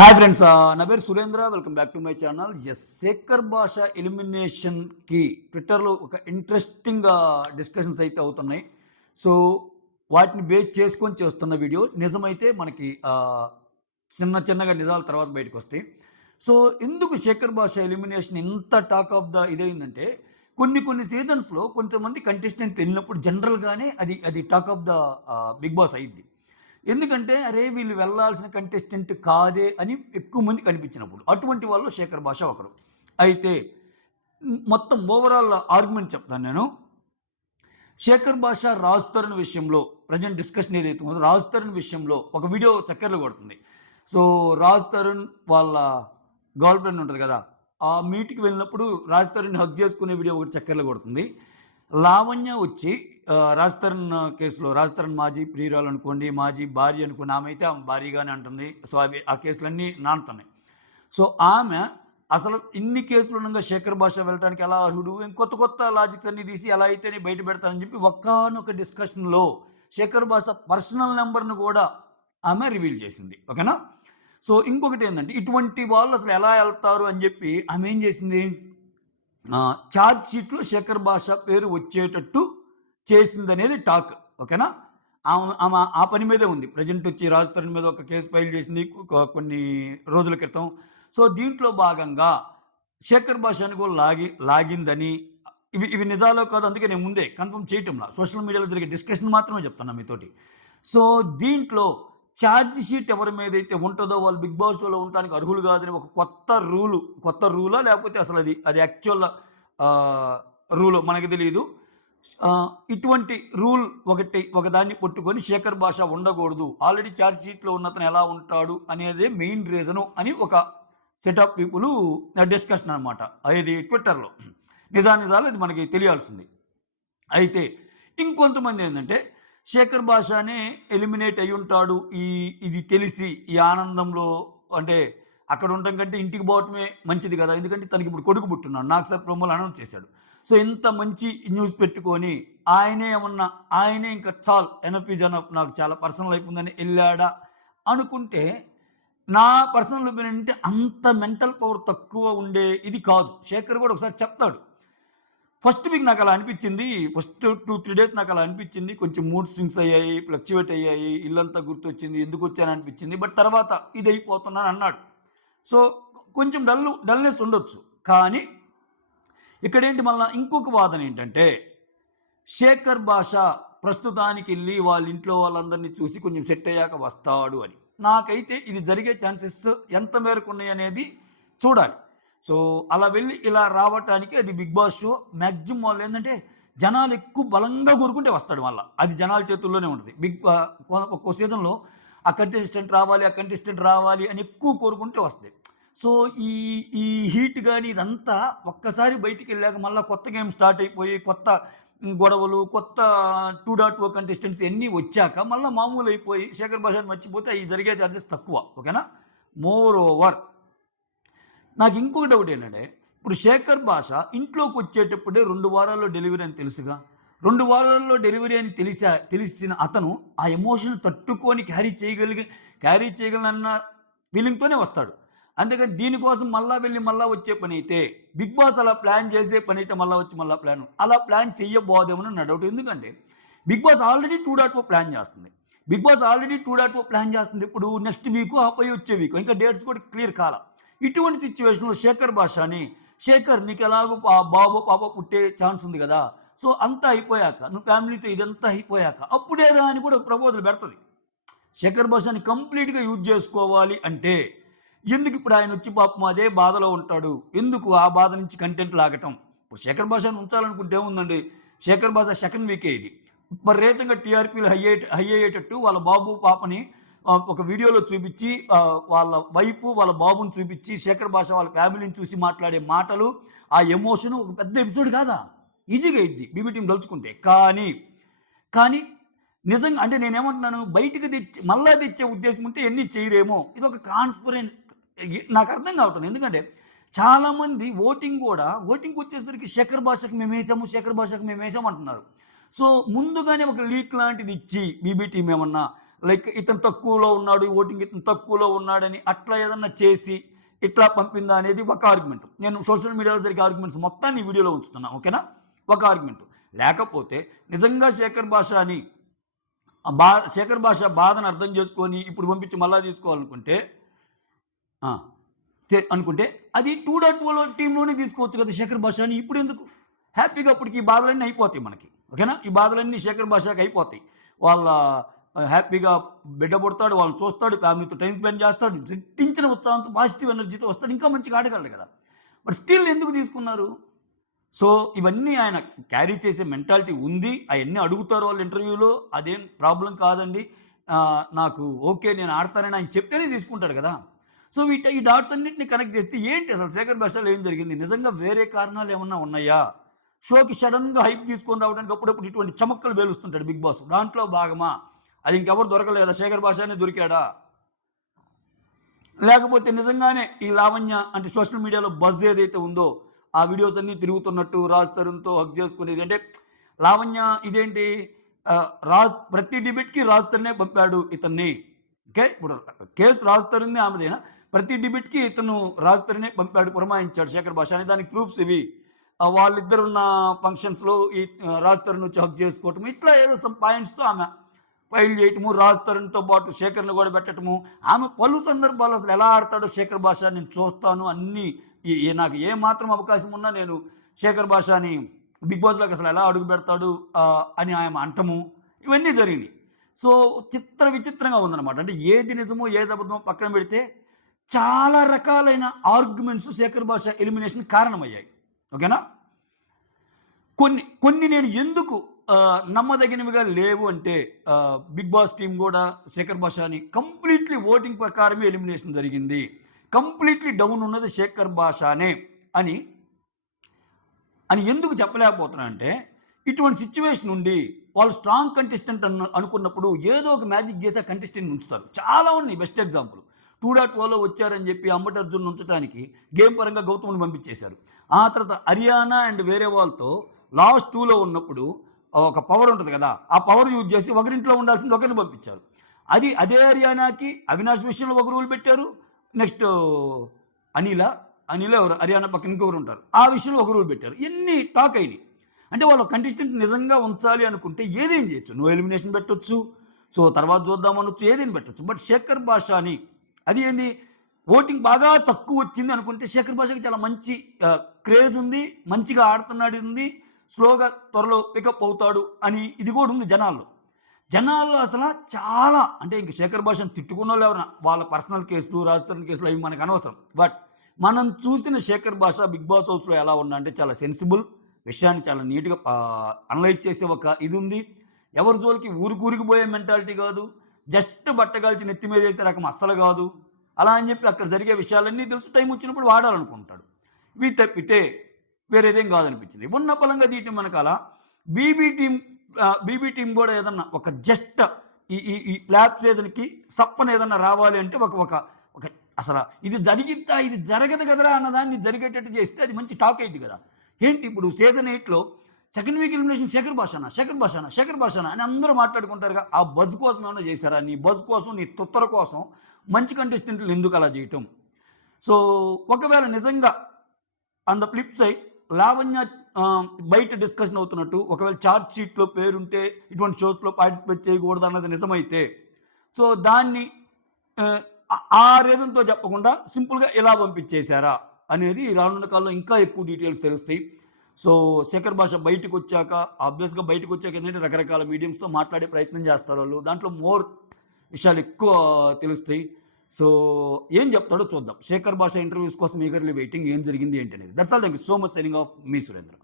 Hi friends, నా పేరు Surendra. Welcome back to my channel. Shekhar Basha ఎలిమినేషన్కి ట్విట్టర్లో ఒక ఇంట్రెస్టింగ్ డిస్కషన్స్ అయితే అవుతున్నాయి. సో వాటిని బేస్ చేసుకొని చేస్తున్న వీడియో. నిజమైతే మనకి చిన్నగా నిజాల తర్వాత బయటకు వస్తాయి. సో ఎందుకు శేఖర్ భాష ఎలిమినేషన్ ఇంత టాక్ ఆఫ్ ద ఇదైందంటే, కొన్ని సీజన్స్లో కొంతమంది కంటెస్టెంట్ వెళ్ళినప్పుడు జనరల్గానే అది talk of the Bigg Boss అయ్యింది. ఎందుకంటే అరే వీళ్ళు వెళ్ళాల్సిన కంటెస్టెంట్ కాదే అని ఎక్కువ మంది కనిపించినప్పుడు, అటువంటి వాళ్ళు శేఖర్ భాష ఒకరు. అయితే మొత్తం ఓవరాల్ ఆర్గ్యుమెంట్ చెప్తాను నేను. శేఖర్ భాష రాజ్ తరుణ్ విషయంలో ప్రజెంట్ డిస్కషన్ ఏదైతే ఉందో, రాజ్ తరుణ్ విషయంలో ఒక వీడియో చక్కర్లు కొడుతుంది. సో రాజ్ తరుణ్ వాళ్ళ గర్ల్ ఫ్రెండ్ ఉంటుంది కదా, ఆ మీట్కి వెళ్ళినప్పుడు రాజ్ తరుణ్ హగ్ చేసుకునే వీడియో ఒకటి చక్కర్లు కొడుతుంది. లావణ్య వచ్చి రాజ్ తరుణ్ కేసులో, రాజ్ తరుణ్ మాజీ ప్రియురాలు అనుకోండి, మాజీ భార్య అనుకోండి, ఆమె అయితే ఆమె భార్యగానే అంటుంది. సో ఆ కేసులన్నీ నానుతున్నాయి. సో ఆమె అసలు ఇన్ని కేసులు ఉండగా శేఖర్ భాష వెళ్ళడానికి ఎలా అర్హుడు, కొత్త లాజిక్స్ అన్ని తీసి ఎలా అయితేనే బయట పెడతానని చెప్పి ఒక్కనొక డిస్కషన్లో శేఖర్ భాష పర్సనల్ నెంబర్ను కూడా ఆమె రివీల్ చేసింది. ఓకేనా. సో ఇంకొకటి ఏంటంటే, ఇటువంటి వాళ్ళు అసలు ఎలా వెళ్తారు అని చెప్పి ఆమె ఏం చేసింది, ఛార్జ్ షీట్లో శేఖర్ భాష పేరు వచ్చేటట్టు చేసిందనేది టాక్. ఓకేనా. ఆమె ఆ పని మీదే ఉంది. ప్రజెంట్ వచ్చి రాజ్ తరుణ్ మీద ఒక కేసు ఫైల్ చేసింది కొన్ని రోజుల క్రితం. సో దీంట్లో భాగంగా శేఖర్ భాషని కూడా లాగిందని, ఇవి నిజాలో కాదు, అందుకే నేను ముందే కన్ఫర్మ్ చేయటంలా, సోషల్ మీడియాలో జరిగే డిస్కషన్ మాత్రమే చెప్తున్నా మీతోటి. సో దీంట్లో ఛార్జ్ షీట్ ఎవరి మీదైతే ఉంటుందో వాళ్ళు బిగ్ బాస్ షోలో ఉండడానికి అర్హులు కాదని ఒక కొత్త రూలా లేకపోతే అసలు అది యాక్చువల్ రూల్ మనకి తెలియదు. ఇటువంటి రూల్ ఒకదాన్ని పట్టుకొని శేఖర్ భాష ఉండకూడదు, ఆల్రెడీ ఛార్జ్ షీట్లో ఉన్నతను ఎలా ఉంటాడు అనేదే మెయిన్ రీజను అని ఒక సెట్ ఆఫ్ పీపుల్ డిస్కషన్ అనమాట. అది ట్విట్టర్లో నిజాలు అది మనకి తెలియాల్సింది. అయితే ఇంకొంతమంది ఏంటంటే, శేఖర్ భాషనే ఎలిమినేట్ అయి ఉంటాడు ఇది తెలిసి ఈ ఆనందంలో, అంటే అక్కడ ఉండటం కంటే ఇంటికి పోవటమే మంచిది కదా, ఎందుకంటే తనకి ఇప్పుడు కొడుకు పుట్టున్నాడు, నాకు సార్ ప్రోమోలు అనౌన్స్ చేశాడు. సో ఇంత మంచి న్యూస్ పెట్టుకొని ఆయనే ఇంకా చాలు ఎనఫ్ ఈజ్ ఎనఫ్, నాకు చాలా పర్సనల్ లైఫ్ ఉందని వెళ్ళాడా అనుకుంటే, నా పర్సనల్ ఒపీనియన్ అంటే అంత మెంటల్ పవర్ తక్కువ ఉండే ఇది కాదు. శేఖర్ కూడా ఒకసారి చెప్తాడు. ఫస్ట్ వీక్ నాకు అలా అనిపించింది, ఫస్ట్ 2-3 డేస్ నాకు అలా అనిపించింది, కొంచెం మూడ్ స్వింగ్స్ అయ్యాయి, ఫ్లక్చువేట్ అయ్యాయి, ఇల్లంతా గుర్తొచ్చింది, ఎందుకు వచ్చాను అనిపించింది, బట్ తర్వాత ఇది అయిపోతున్నాను అన్నాడు. సో కొంచెం డల్నెస్ ఉండొచ్చు. కానీ ఇక్కడేంటి, మళ్ళీ ఇంకొక వాదన ఏంటంటే, శేఖర్ భాష ప్రస్తుతానికి వెళ్ళి వాళ్ళ ఇంట్లో వాళ్ళందరినీ చూసి కొంచెం సెట్ అయ్యాక వస్తాడు అని. నాకైతే ఇది జరిగే ఛాన్సెస్ ఎంత మేరకు ఉన్నాయి అనేది చూడాలి. సో అలా వెళ్ళి ఇలా రావటానికి అది బిగ్ బాస్ షో మ్యాక్సిమం వాళ్ళు ఏంటంటే, జనాలు ఎక్కువ బలంగా కోరుకుంటే వస్తాడు. మళ్ళీ అది జనాల చేతుల్లోనే ఉంటుంది. ఒక్కో సీజన్లో ఆ కంటెస్టెంట్ రావాలి అని ఎక్కువ కోరుకుంటే వస్తాయి. సో ఈ హీట్ కానీ ఇదంతా ఒక్కసారి బయటికి వెళ్ళాక మళ్ళీ కొత్త గేమ్ స్టార్ట్ అయిపోయి, కొత్త గొడవలు, కొత్త 2.0 కంటెస్టెంట్స్ ఎన్ని వచ్చాక మళ్ళీ మామూలు అయిపోయి శేఖర్ భాషని మర్చిపోతే అవి జరిగే ఛాన్సెస్ తక్కువ. ఓకేనా. మోర్ ఓవర్ నాకు ఇంకొక డౌట్ ఏంటంటే, ఇప్పుడు శేఖర్ భాష ఇంట్లోకి వచ్చేటప్పుడే 2 వారాల్లో డెలివరీ అని తెలుసుగా. 2 వారాల్లో డెలివరీ అని తెలిసిన అతను ఆ ఎమోషన్ తట్టుకొని క్యారీ చేయగలనన్న ఫీలింగ్తోనే వస్తాడు. అంతేకాని దీనికోసం మళ్ళా వచ్చే పని అయితే, బిగ్ బాస్ అలా ప్లాన్ చేసే పని అయితే మళ్ళా ప్లాన్ చెయ్యబోదేమో నా డౌట్. ఎందుకంటే బిగ్ బాస్ ఆల్రెడీ 2.0 ప్లాన్ చేస్తుంది. ఇప్పుడు నెక్స్ట్ వీక్, ఆపై వచ్చే వీక్, ఇంకా డేట్స్ కూడా క్లియర్ కాల. ఇటువంటి సిచ్యువేషన్లో శేఖర్ భాషని, నీకు ఎలాగో బాబు పాప పుట్టే ఛాన్స్ ఉంది కదా, సో అంతా అయిపోయాక, నువ్వు ఫ్యామిలీతో ఇదంతా అయిపోయాక అప్పుడేరా అని కూడా ఒక ప్రపోజల్ పెడుతుంది. శేఖర్ భాషని కంప్లీట్గా యూజ్ చేసుకోవాలి అంటే ఎందుకు ఇప్పుడు ఆయన వచ్చి పాపం అదే బాధలో ఉంటాడు, ఎందుకు ఆ బాధ నుంచి కంటెంట్ లాగటం. ఇప్పుడు శేఖర్ భాషను ఉంచాలనుకుంటే ఏముందండి, శేఖర్ భాష సెకండ్ వీకే ఇది విపరీతంగా టీఆర్పీలు హై అయ్యేటట్టు వాళ్ళ బాబు పాపని ఒక వీడియోలో చూపించి, వాళ్ళ వైపు వాళ్ళ బాబుని చూపించి, శేఖర్ భాష వాళ్ళ ఫ్యామిలీని చూసి మాట్లాడే మాటలు, ఆ ఎమోషను ఒక పెద్ద ఎపిసోడ్ కాదా, ఈజీగా అయింది బీబీ టీం తలుచుకుంటే. కానీ నిజంగా అంటే నేనేమంటున్నాను, బయటకు తెచ్చే ఉద్దేశం ఉంటే ఎన్ని చేయరేమో, ఇది ఒక కాన్స్పరెంట్ నాకు అర్థం కావటం. ఎందుకంటే చాలామంది ఓటింగ్కి వచ్చేసరికి శేఖర్ భాషకు మేము వేసాము అంటున్నారు. సో ముందుగానే ఒక లీక్ లాంటిది ఇచ్చి బీబీ టీం ఏమన్నా లైక్ ఇతను తక్కువలో ఉన్నాడు, ఓటింగ్ ఇతను తక్కువలో ఉన్నాడని అట్లా ఏదన్నా చేసి ఇట్లా పంపిందా అనేది ఒక ఆర్గ్యుమెంట్. నేను సోషల్ మీడియాలో జరిగే ఆర్గ్యుమెంట్స్ మొత్తాన్ని ఈ వీడియోలో ఉంచుతున్నా, ఓకేనా? ఒక ఆర్గ్యుమెంట్. లేకపోతే నిజంగా శేఖర్ భాష బాధను అర్థం చేసుకొని ఇప్పుడు పంపించి మళ్ళా తీసుకోవాలనుకుంటే అనుకుంటే అది 2.0 టీంలోనే తీసుకోవచ్చు కదా శేఖర్ భాషని. ఇప్పుడు ఎందుకు? హ్యాపీగా అప్పటికి ఈ బాధలన్నీ అయిపోతాయి మనకి, ఓకేనా? ఈ బాధలన్నీ శేఖర్ భాషకి అయిపోతాయి. వాళ్ళ హ్యాపీగా బిడ్డ పుడతాడు, వాళ్ళని చూస్తాడు, ఫ్యామిలీతో టైం స్పెండ్ చేస్తాడు, రెట్టించిన ఉత్సాహంతో పాజిటివ్ ఎనర్జీతో వస్తాడు, ఇంకా మంచిగా ఆడగలడు కదా. బట్ స్టిల్ ఎందుకు తీసుకున్నారు? సో ఇవన్నీ ఆయన క్యారీ చేసే మెంటాలిటీ ఉంది. అవన్నీ అడుగుతారు వాళ్ళు ఇంటర్వ్యూలో, అదేం ప్రాబ్లం కాదండి. నాకు ఓకే, నేను ఆడతానని ఆయన చెప్తేనే తీసుకుంటాడు కదా. సో ఈ డాట్స్ అన్నింటిని కనెక్ట్ చేస్తే ఏంటి అసలు శేఖర్ భాషలో ఏం జరిగింది? నిజంగా వేరే కారణాలు ఏమన్నా ఉన్నాయా? షోకి సడన్గా హైప్ తీసుకొని రావడానికి అప్పుడప్పుడు ఇటువంటి చమక్కలు వేలుస్తుంటాడు బిగ్ బాస్, దాంట్లో భాగమా? అది ఇంకెవరు దొరకలేదా? శేఖర్ భాషనే దొరికాడా? లేకపోతే నిజంగానే ఈ లావణ్య అంటే సోషల్ మీడియాలో బజ్ ఏదైతే ఉందో ఆ వీడియోస్ అన్నీ తిరుగుతున్నట్టు రాజ్ తరుణ్తో హక్ చేసుకునేది, అంటే లావణ్య ఇదేంటి ప్రతి డిబేట్కి రాజ్ తరుణే పంపాడు ఇతన్ని. ఓకే, ఇప్పుడు కేసు రాజ్ తరుణ్ది ఆమెదైనా ప్రతి డిబేట్కి ఇతను రాజ్ తరుణే పంపాడు, పురమాయించాడు శేఖర్ భాష అని. దానికి ప్రూఫ్స్ ఇవి. వాళ్ళిద్దరున్న ఫంక్షన్స్లో ఈ రాజ్ తరుణ్ వచ్చి హక్ చేసుకోవటము, ఇట్లా ఏదో సమ్ పాయింట్స్తో ఆమె ఫైల్ చేయటము, రాజ్ తరుణ్తో పాటు శేఖర్ని కూడా పెట్టడము. ఆమె పలు సందర్భాలు అసలు ఎలా ఆడతాడో శేఖర్ భాష నేను చూస్తాను, అన్నీ నాకు ఏ మాత్రం అవకాశం ఉన్నా నేను శేఖర్ భాషని బిగ్ బాస్లోకి అసలు ఎలా అడుగు పెడతాడు అని ఆమె అంటము, ఇవన్నీ జరిగినాయి. సో విచిత్రంగా ఉందన్నమాట. అంటే ఏది నిజమో ఏది అబద్ధమో పక్కన పెడితే చాలా రకాలైన ఆర్గ్యుమెంట్స్ శేఖర్ భాష ఎలిమినేషన్ కారణమయ్యాయి, ఓకేనా? కొన్ని నేను ఎందుకు నమ్మదగినవిగా లేవు అంటే బిగ్ బాస్ టీం కూడా శేఖర్ భాషని కంప్లీట్లీ ఓటింగ్ ప్రకారమే ఎలిమినేషన్ జరిగింది, కంప్లీట్లీ డౌన్ ఉన్నది శేఖర్ భాషనే అని ఎందుకు చెప్పలేకపోతున్నా అంటే ఇటువంటి సిచ్యువేషన్ నుండి వాళ్ళు స్ట్రాంగ్ కంటెస్టెంట్ అనుకున్నప్పుడు ఏదో ఒక మ్యాజిక్ చేసి ఆ కంటెస్టెంట్ ఉంచుతారు. చాలా ఉన్నాయి. బెస్ట్ ఎగ్జాంపుల్ 2.0లో వచ్చారని చెప్పి అంబటి అర్జున్ ఉంచడానికి గేమ్ పరంగా గౌతమ్ని పంపించేశారు. ఆ తర్వాత హర్యానా అండ్ వేరే వాళ్ళతో లాస్ట్ 2లో ఉన్నప్పుడు ఒక పవర్ ఉంటుంది కదా, ఆ పవర్ యూజ్ చేసి ఒకరింట్లో ఉండాల్సింది ఒకరిని పంపించారు. అదే హర్యానాకి అవినాష్ విషయంలో ఒక రూల్ పెట్టారు. నెక్స్ట్ అనిల ఎవరు హర్యానా పక్కన ఇంకొకరు ఉంటారు, ఆ విషయంలో ఒక రూల్ పెట్టారు. ఎన్ని టాక్ అయినాయి. అంటే వాళ్ళు కంటెస్టెంట్ నిజంగా ఉంచాలి అనుకుంటే ఏదేం చేయొచ్చు, నువ్వు ఎలిమినేషన్ పెట్టొచ్చు, సో తర్వాత చూద్దామనొచ్చు, ఏదేం పెట్టొచ్చు. బట్ శేఖర్ భాష అని అది ఏంది, ఓటింగ్ బాగా తక్కువ వచ్చింది అనుకుంటే శేఖర్ భాషకి చాలా మంచి క్రేజ్ ఉంది, మంచిగా ఆడుతున్నాడు ఉంది, స్లోగా త్వరలో పికప్ అవుతాడు అని ఇది కూడా ఉంది జనాల్లో అసలు చాలా. అంటే ఇంక శేఖర్ భాషను తిట్టుకున్న వాళ్ళు ఎవరైనా వాళ్ళ పర్సనల్ కేసులు, రాజధాని కేసులు అవి మనకు అనవసరం. బట్ మనం చూసిన శేఖర్ భాష బిగ్ బాస్ హౌస్లో ఎలా ఉన్నా అంటే చాలా సెన్సిబుల్, విషయాన్ని చాలా నీట్గా అనలైజ్ చేసే ఒక ఇది ఉంది. ఎవరి జోలికి ఊరికి పోయే మెంటాలిటీ కాదు, జస్ట్ బట్టగాల్చి నెత్తి మీద వేసే రకం అస్సలు కాదు. అలా అని చెప్పి అక్కడ జరిగే విషయాలన్నీ తెలుసు, టైం వచ్చినప్పుడు వాడాలనుకుంటాడు. ఇవి తప్పితే వేరేదేం కాదనిపించింది. ఉన్న పలంగా దీటి మనకాల బీబీ టీం కూడా ఏదన్నా ఒక జస్ట్ ఈ ఫ్లాప్ సీజన్కి సప్పన ఏదన్నా రావాలి అంటే ఒక అసలు ఇది జరిగిద్దా, ఇది జరగదు కదరా అన్నదాన్ని జరిగేటట్టు చేస్తే అది మంచి టాక్ అయింది కదా. ఏంటి ఇప్పుడు సీజన్ 8లో సెకండ్ వీక్ ఎలిమినేషన్ శేఖర్ భాషనా అని అందరూ మాట్లాడుకుంటారుగా. ఆ బజ్ కోసం ఏమైనా చేశారా? నీ బజ్ కోసం, నీ తొత్తర కోసం మంచి కంటెస్టెంట్లు ఎందుకు అలా చేయటం? సో ఒకవేళ నిజంగా on the flip side Lavanya బయట డిస్కషన్ అవుతున్నట్టు ఒకవేళ ఛార్జ్ షీట్లో పేరుంటే ఇటువంటి షోస్లో పార్టిసిపేట్ చేయకూడదు అన్నది నిజమైతే, సో దాన్ని ఆ రీజన్తో చెప్పకుండా సింపుల్గా ఎలా పంపించేశారా అనేది రానున్న కాలంలో ఇంకా ఎక్కువ డీటెయిల్స్ తెలుస్తాయి. సో శేఖర్ భాష బయటకు వచ్చాక ఆబ్వియస్గా ఏంటంటే రకరకాల మీడియంస్తో మాట్లాడే ప్రయత్నం చేస్తారు వాళ్ళు, దాంట్లో మోర్ విషయాలు ఎక్కువ తెలుస్తాయి. సో ఏం చెప్తాడో చూద్దాం. శేఖర్ భాష ఇంటర్వ్యూస్ కోసం ఈగర్లీ వెయిటింగ్, ఏం జరిగింది ఏంటి అనేది. That's all. Thank you so much. Signing off, me Surendra.